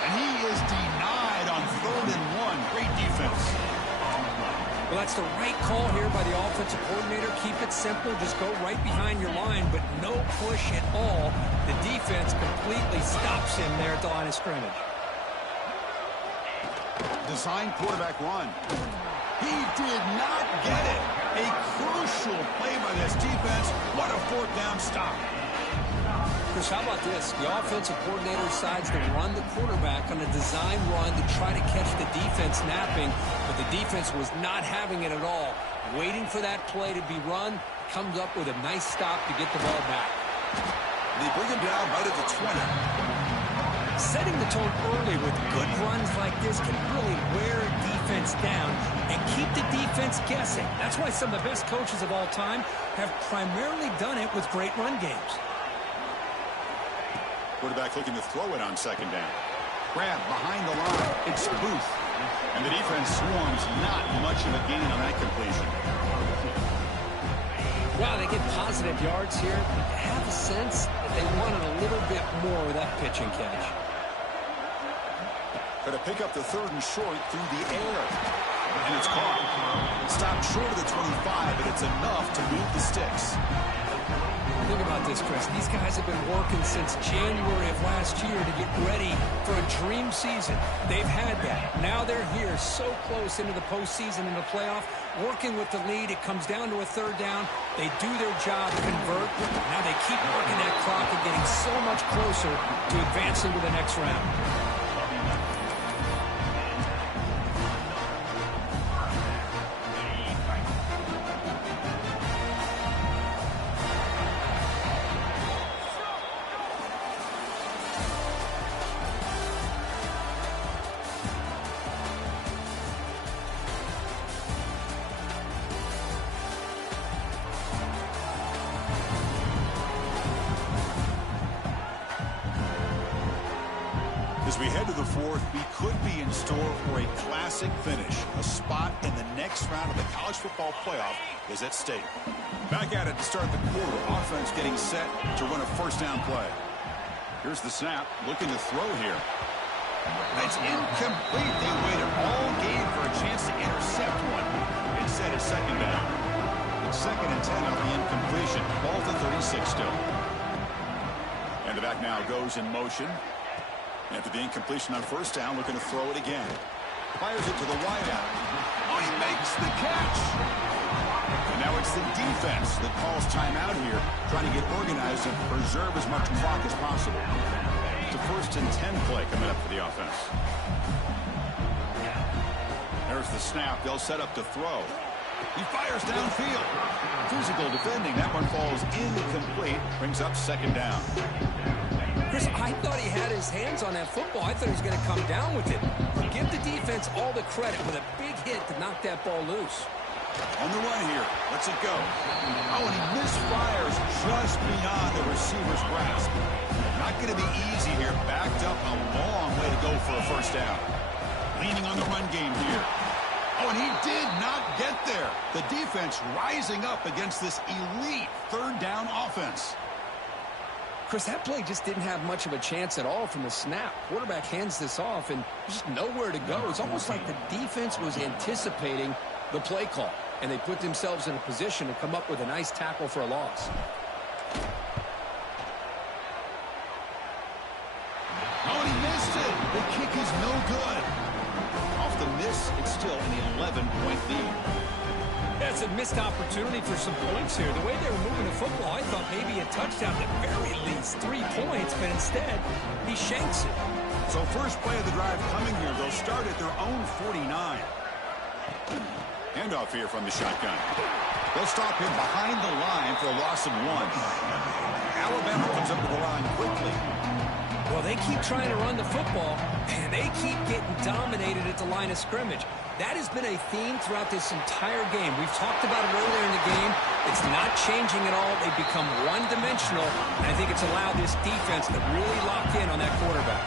And he is denied on 3rd and 1. Great defense. Well, that's the right call here by the offensive coordinator. Keep it simple. Just go right behind your line, but no push at all. The defense completely stops him there at the line of scrimmage. Design quarterback run. He did not get it. A crucial play by this defense. What a 4th down stop. Chris, how about this? The offensive coordinator decides to run the quarterback on a design run to try to catch the defense napping, but the defense was not having it at all. Waiting for that play to be run, comes up with a nice stop to get the ball back. They bring him down right at the 20. Setting the tone early with good runs like this can really wear a defense down and keep the defense guessing. That's why some of the best coaches of all time have primarily done it with great run games. Quarterback looking to throw it on second down. Grab behind the line. It's Booth. And the defense swarms. Not much of a gain on that completion. Wow, they get positive yards here. I have a sense that they wanted a little bit more with that pitch and catch. Going to pick up the 3rd and short through the air. And it's caught. Stopped short of the 25, but it's enough to move the sticks. Think about this, Chris. These guys have been working since January of last year to get ready for a dream season. They've had that. Now they're here so close into the postseason and the playoff, working with the lead. It comes down to a 3rd down. They do their job, convert. Now they keep working that clock and getting so much closer to advancing to the next round. As we head to the fourth, we could be in store for a classic finish. A spot in the next round of the college football playoff is at stake. Back at it to start the quarter. Offense getting set to run a first down play. Here's the snap, looking to throw here. It's incomplete. They waited all game for a chance to intercept one. Instead, it's second down. It's 2nd and 10 on the incompletion. Ball to 36 still. And the back now goes in motion. After the incompletion on first down, looking to throw it again. Fires it to the wideout. Oh, he makes the catch. And now it's the defense that calls timeout here, trying to get organized and preserve as much clock as possible. It's a 1st and 10 play coming up for the offense. There's the snap. They'll set up to throw. He fires downfield. Physical defending. That one falls incomplete. Brings up 2nd down. Chris, I thought he had his hands on that football. I thought he was going to come down with it. But give the defense all the credit with a big hit to knock that ball loose. On the run here. Lets it go. Oh, and he misfires just beyond the receiver's grasp. Not going to be easy here. Backed up a long way to go for a first down. Leaning on the run game here. Oh, and he did not get there. The defense rising up against this elite 3rd down offense. Chris, that play just didn't have much of a chance at all from the snap. Quarterback hands this off, and just nowhere to go. It's almost like the defense was anticipating the play call, and they put themselves in a position to come up with a nice tackle for a loss. Oh, and he missed it. The kick is no good. Off the miss, it's still an 11-point lead. That's a missed opportunity for some points here. The way they were moving the football, I thought maybe a touchdown at the very least, 3 points, but instead, he shanks it. So first play of the drive coming here. They'll start at their own 49. Handoff here from the shotgun. They'll stop him behind the line for a loss of 1. Alabama comes up to the line quickly. Well, they keep trying to run the football, and they keep getting dominated at the line of scrimmage. That has been a theme throughout this entire game. We've talked about it earlier in the game. It's not changing at all. They've become one-dimensional, and I think it's allowed this defense to really lock in on that quarterback.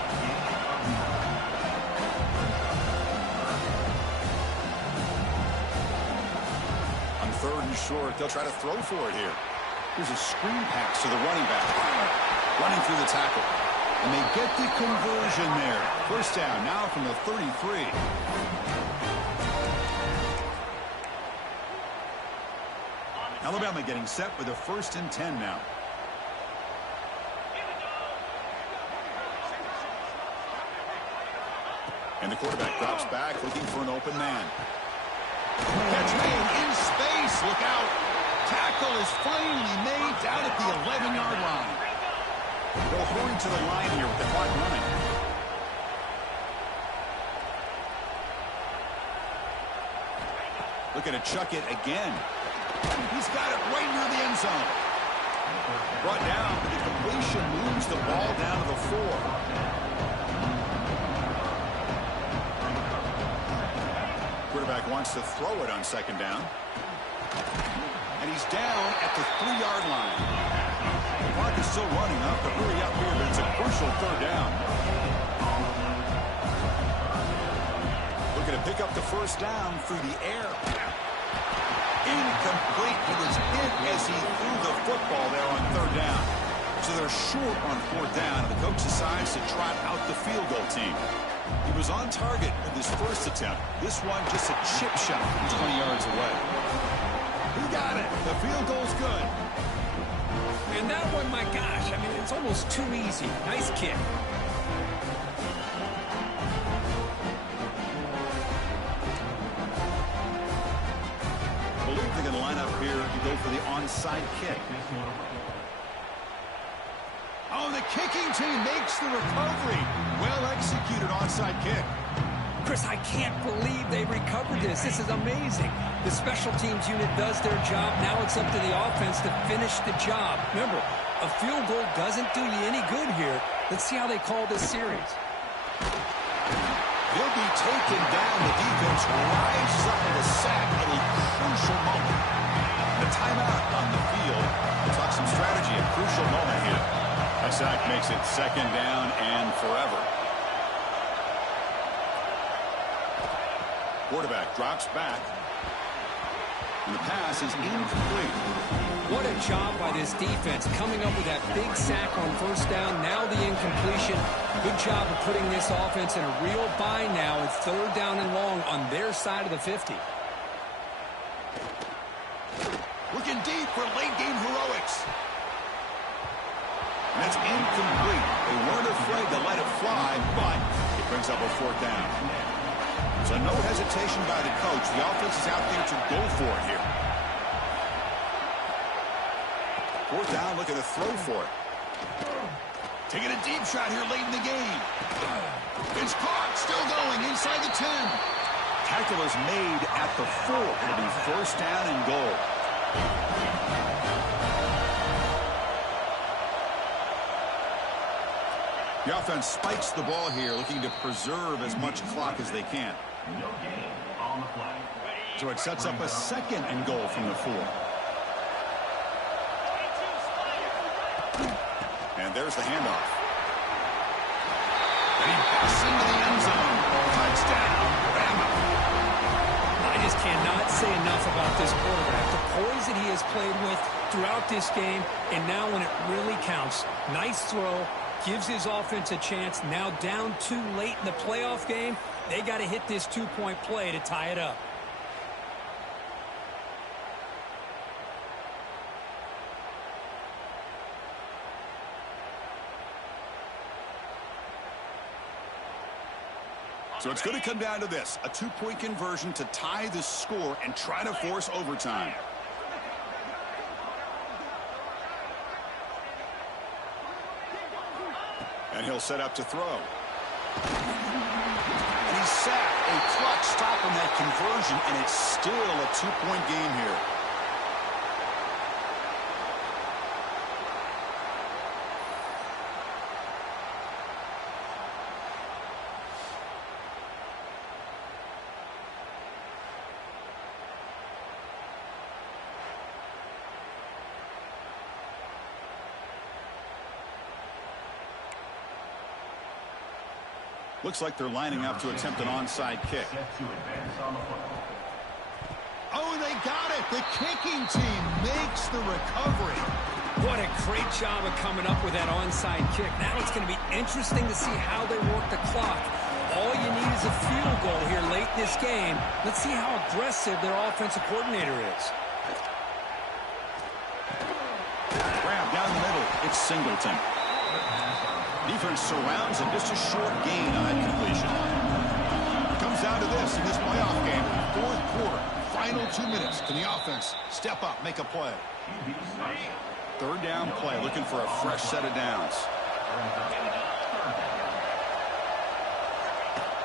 On 3rd and short, they'll try to throw for it here. Here's a screen pass to the running back. Running through the tackle. And they get the conversion there. First down now from the 33. Alabama getting set with a 1st and 10 now. And the quarterback drops back looking for an open man. Catch made in space. Look out. Tackle is finally made down at the 11-yard line. They'll hurry to the line here with the clock running. Looking to chuck it again. He's got it right near the end zone. Brought down, but the completion moves the ball down to the 4. Quarterback wants to throw it on 2nd down. And he's down at the 3-yard line. The clock is still running up, but hurry up here, but it's a crucial 3rd down. Looking to pick up the first down through the air. Incomplete. He was hit as he threw the football there on 3rd down. So they're short on 4th down, and the coach decides to trot out the field goal team. He was on target with his first attempt. This one just a chip shot from 20 yards away. He got it. The field goal's good. And that one, my gosh, I mean, it's almost too easy. Nice kick. I believe they're going to line up here to go for the onside kick. Oh, the kicking team makes the recovery. Well executed onside kick. Chris, I can't believe they recovered this. This is amazing. The special teams unit does their job. Now it's up to the offense to finish the job. Remember, a field goal doesn't do you any good here. Let's see how they call this series. He'll be taken down. The defense rises up with a sack at a crucial moment. The timeout on the field. We'll talk some strategy. A crucial moment here. That sack makes it 2nd down and forever. Quarterback drops back. And the pass is incomplete. What a job by this defense coming up with that big sack on first down. Now the incompletion. Good job of putting this offense in a real bind now. It's third down and long on their side of the 50. Looking deep for late game heroics. And that's incomplete. They weren't afraid to let it fly, but it brings up a fourth down. So no hesitation by the coach. The offense is out there to go for it here. Fourth down, looking to throw for it. Taking a deep shot here late in the game. It's caught, still going inside the 10. Tackle is made at the 4. It'll be first down and goal. The offense spikes the ball here, looking to preserve as much clock as they can. So it sets up a second and goal from the 4. And there's the handoff. And he busts into the end zone. Touchdown, Bama. I just cannot say enough about this quarterback. The poise that he has played with throughout this game, and now when it really counts. Nice throw. Gives his offense a chance. Now down 2 late in the playoff game. They got to hit this 2-point play to tie it up. So it's going to come down to this. A 2-point conversion to tie the score and try to force overtime. And he'll set up to throw. And he's set. A clutch stop on that conversion, and it's still a 2-point game here. Looks like they're lining up to attempt an onside kick. Oh, they got it. The kicking team makes the recovery. What a great job of coming up with that onside kick. Now it's going to be interesting to see how they work the clock. All you need is a field goal here late in this game. Let's see how aggressive their offensive coordinator is. Grab down the middle. It's Singleton. Defense surrounds him. Just a short gain on that completion. It comes down to this in this playoff game. Fourth quarter. Final 2 minutes. Can the offense step up, make a play? Third down play. Looking for a fresh set of downs.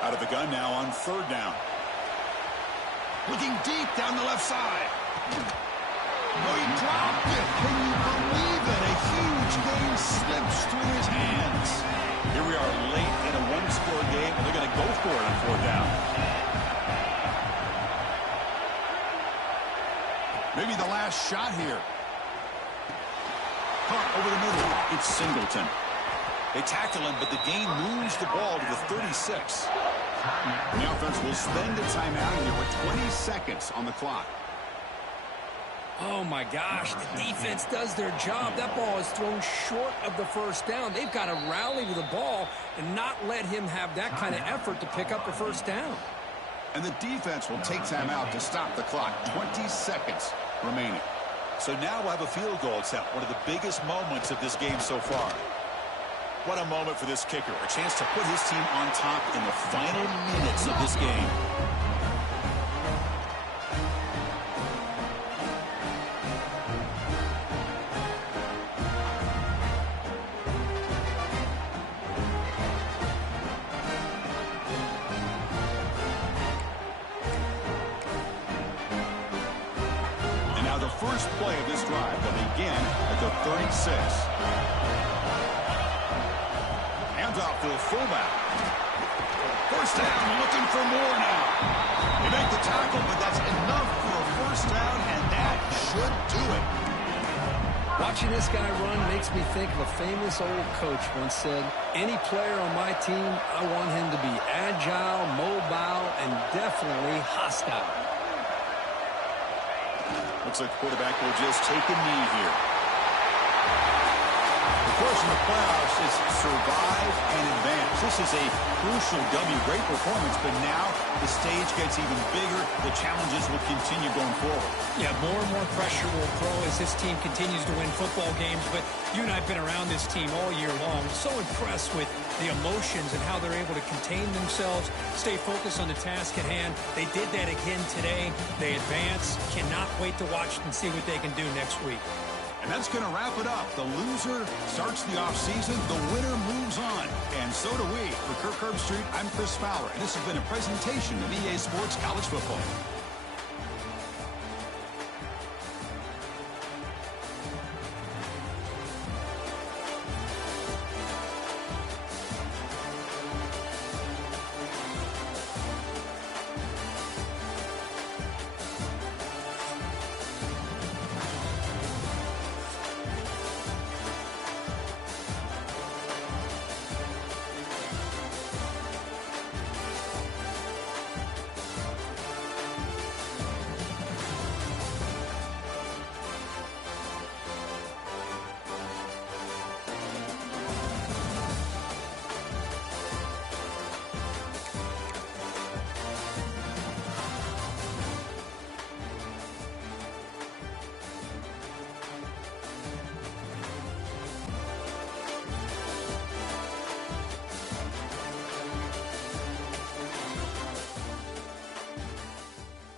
Out of the gun now on third down. Looking deep down the left side. Oh, he dropped it. Can you believe it? A huge gain slips through his hands. Here we are late in a one-score game, and they're going to go for it on fourth down. Maybe the last shot here. Caught over the middle. It's Singleton. They tackle him, but the gain moves the ball to the 36. The offense will spend a timeout here with 20 seconds on the clock. Oh, my gosh, the defense does their job. That ball is thrown short of the first down. They've got to rally to the ball and not let him have that kind of effort to pick up the first down. And the defense will take time out to stop the clock. 20 seconds remaining. So now we'll have a field goal attempt, one of the biggest moments of this game so far. What a moment for this kicker. A chance to put his team on top in the final minutes of this game. First play of this drive that begin at the 36. Hands off to the fullback. First down, looking for more now. They make the tackle, but that's enough for a first down, and that should do it. Watching this guy run makes me think of a famous old coach once said, any player on my team, I want him to be agile, mobile, and definitely hostile. Looks like the quarterback will just take a knee here. The course in the playoffs is survive and advance. This is a crucial W. Great performance, but now the stage gets even bigger. The challenges will continue going forward. Yeah, more and more pressure will grow as this team continues to win football games. But you and I have been around this team all year long. So impressed with the emotions and how they're able to contain themselves, stay focused on the task at hand. They did that again today. They advance. Cannot wait to watch and see what they can do next week. And that's going to wrap it up. The loser starts the offseason. The winner moves on. And so do we. For Kirk Herbstreit, I'm Chris Fowler. And this has been a presentation of EA Sports College Football.